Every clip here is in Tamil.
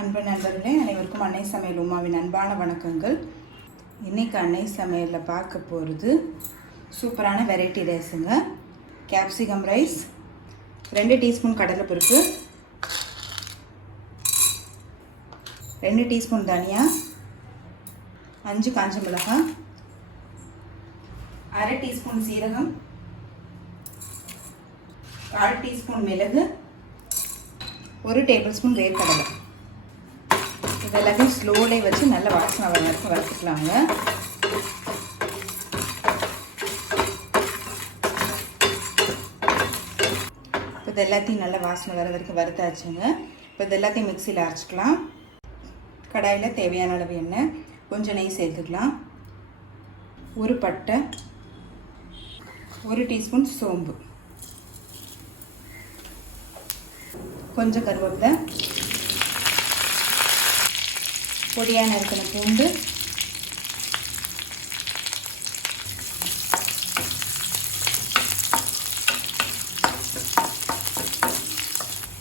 அன்பு நண்பர்களே, அனைவருக்கும் அன்னை சமையல் உமாவின் அன்பான வணக்கங்கள். இன்றைக்கி அன்னை சமையலில் பார்க்க போகிறது சூப்பரான வெரைட்டி ரைஸுங்க. கேப்சிகம் ரைஸ், 2 டீஸ்பூன் கடலைப்பருப்பு, 2 டீஸ்பூன் தனியா, 5 காஞ்ச மிளகாய், 1/2 டீஸ்பூன் சீரகம், 1/4 டீஸ்பூன் மிளகு, 1 டேபிள் ஸ்பூன் வேர்க்கடலை. இதெல்லாத்தையும் ஸ்லோலே வச்சு நல்ல வாசனை வர வரைக்கும் வறுத்துக்கலாங்க. இப்போ இது எல்லாத்தையும் நல்ல வாசனை வர வரைக்கும் வறுத்தாச்சுங்க. இப்போ இது எல்லாத்தையும் மிக்சியில் அரைச்சிக்கலாம். கடாயில் தேவையான அளவு எண்ணெய், கொஞ்சம் நெய் சேர்த்துக்கலாம். 1 பட்டை, 1 டீஸ்பூன் சோம்பு, கொஞ்சம் கருவேப்பிலை, பொடியாக நறுக்கின பூண்டு,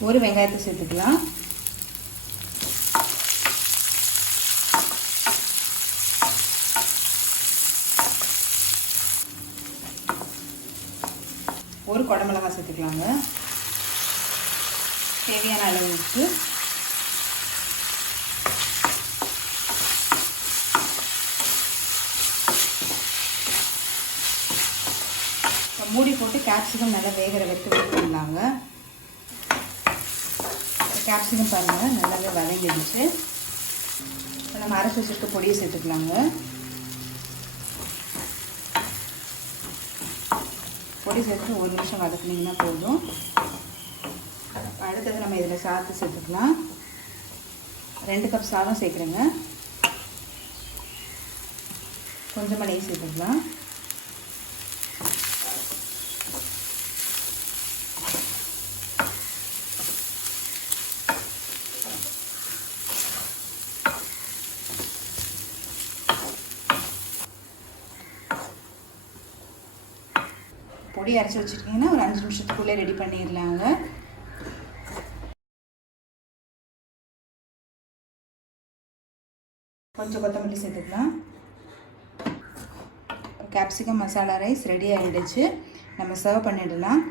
ஒரு வெங்காயத்தை சேர்த்துக்கலாம். ஒரு குடமிளகாய் சேர்த்துக்கலாங்க. தேவையான அளவு உப்பு, மூடி போட்டு கேப்சிகம் நல்லா வேகிற வரைக்கும் வெயிட் பண்ணலாங்க. கேப்சிகம் பாருங்கள் நல்லாவே வதங்கிடுச்சு. இப்போ நம்ம அரைச்சி வச்சுருக்க பொடியை சேர்த்துக்கலாங்க. பொடி சேர்த்து 1 நிமிஷம் வதக்குனிங்கன்னா போதும். அடுத்தது நம்ம இதில் சாதத்தை சேர்த்துக்கலாம். 2 கப் சாதம் சேர்க்குறேங்க. கொஞ்சமாக நெய் சேர்த்துக்கலாம். பொடி அரைச்சி வச்சுட்டிங்கன்னா ஒரு 5 நிமிஷத்துக்குள்ளே ரெடி பண்ணிடலாங்க. கொஞ்சம் கொத்தமல்லி சேர்த்துக்கலாம். கேப்சிகம் மசாலா ரைஸ் ரெடி ஆகிடுச்சு. நம்ம சர்வ் பண்ணிடலாம்.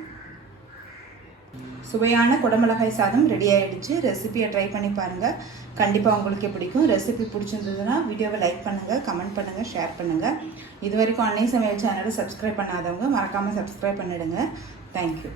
சுவையான குடமிளகாய் சாதம் ரெடி ஆகிடுச்சு. ரெசிபியை ட்ரை பண்ணி பாருங்கள். கண்டிப்பாக உங்களுக்கு பிடிக்கும். ரெசிபி பிடிச்சிருந்ததுன்னா வீடியோவை லைக் பண்ணுங்கள், கமெண்ட் பண்ணுங்கள், ஷேர் பண்ணுங்கள். இது வரைக்கும் அன்னை சமையல் சேனலை சப்ஸ்கிரைப் பண்ணாதவங்க மறக்காமல் சப்ஸ்கிரைப் பண்ணிவிடுங்க. தேங்க்யூ.